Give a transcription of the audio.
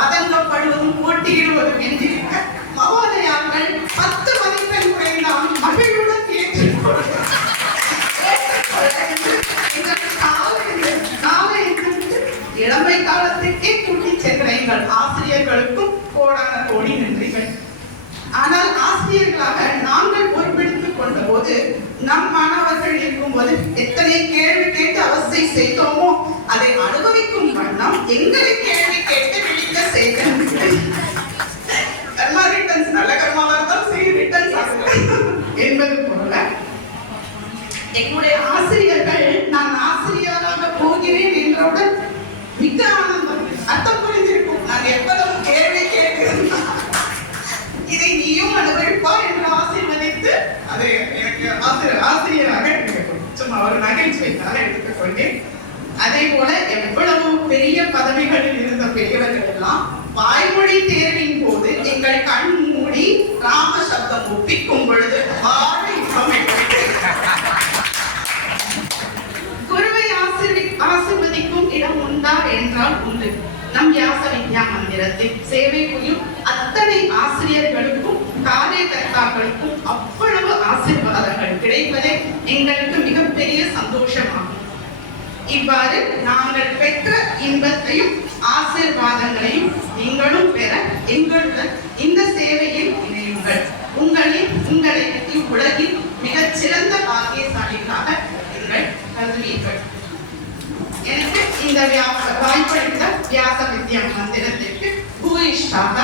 ஆதங்கப்படுவதும் போட்டியிடுவதும் என்றிருக்க மகோதயாக்கள் 10 மதிப்பெண் குறைந்தாலும் மகிழ்வுடன் இளமை காலத்துக்கே கூட்டிச் சென்ற எங்கள் ஆசிரியர்களுக்கும் கோடான கோடி நன்றிகள். ஆனால் ஆசிரியர்களாக நாங்கள் பொறுப்பெடுத்துக் கொண்ட போது நம் மாணவர்கள் இருக்கும்போது எத்தனை கேள்வி கேட்டு அவஸ்தை செய்தோமோ அதை அனுபவிக்கும் வண்ணம் எங்களை கேள்வி கேட்டு விழிக்க செய்தேன். கர்மா ரிட்டர்ன்ஸ் நல்ல கர்மாவா இருந்தாலும் சரி ரிட்டர்ன்ஸ் என்பது போல எங்களுடைய ஆசிரியர்கள் நான் ஆசிரியராக போகிறேன் என்றவுடன் மிக ஆனந்தம். அர்த்தம் புரிஞ்சிருக்கும். நான் எவ்வளவு கேள்வி கேட்கிறேன் இதை நீயும் அனுபவிப்பா என்று ஆசீர்வதித்து அதை எனக்கு ஆசிரியராக எடுத்துக்கொள்ளும். சும்மா ஒரு நகைச்சுவைக்காக எடுத்துக் கொண்டேன். அதே போல எவ்வளவு பெரிய பதவிகளில் இருந்த பெரியவர்கள் எல்லாம் வாய்மொழி தேர்வின் போது எங்கள் கண் மூடி ராம சப்தம் ஒப்பிக்கும் பொழுது குருவை ஆசீர்வதிக்கும் இடம் உண்டா என்றால் உண்டு. நம் வியாச வித்யா மந்திரத்தில் சேவை புரியும் அத்தனை ஆசிரியர்களுக்கும் காரியகர்த்தாக்களுக்கும் அவ்வளவு ஆசீர்வாதங்கள் கிடைப்பதே எங்களுக்கு மிகப்பெரிய சந்தோஷமாகும். இவ்வாறு நாங்கள் பெற்ற இன்பத்தையும் ஆசீர்வாதங்களையும் நீங்களும் பெற எங்களுடன் இந்த சேவையில் இணையுங்கள். உங்களை இவ்வுலகில் மிகச் சிறந்த பாக்கியசாலிகளாக நீங்கள் கருதுவீர்கள். எனக்கு இந்த வாய்ப்பளித்த வியாச வித்யா மந்திரத்திற்கு பூயிஷ்டாக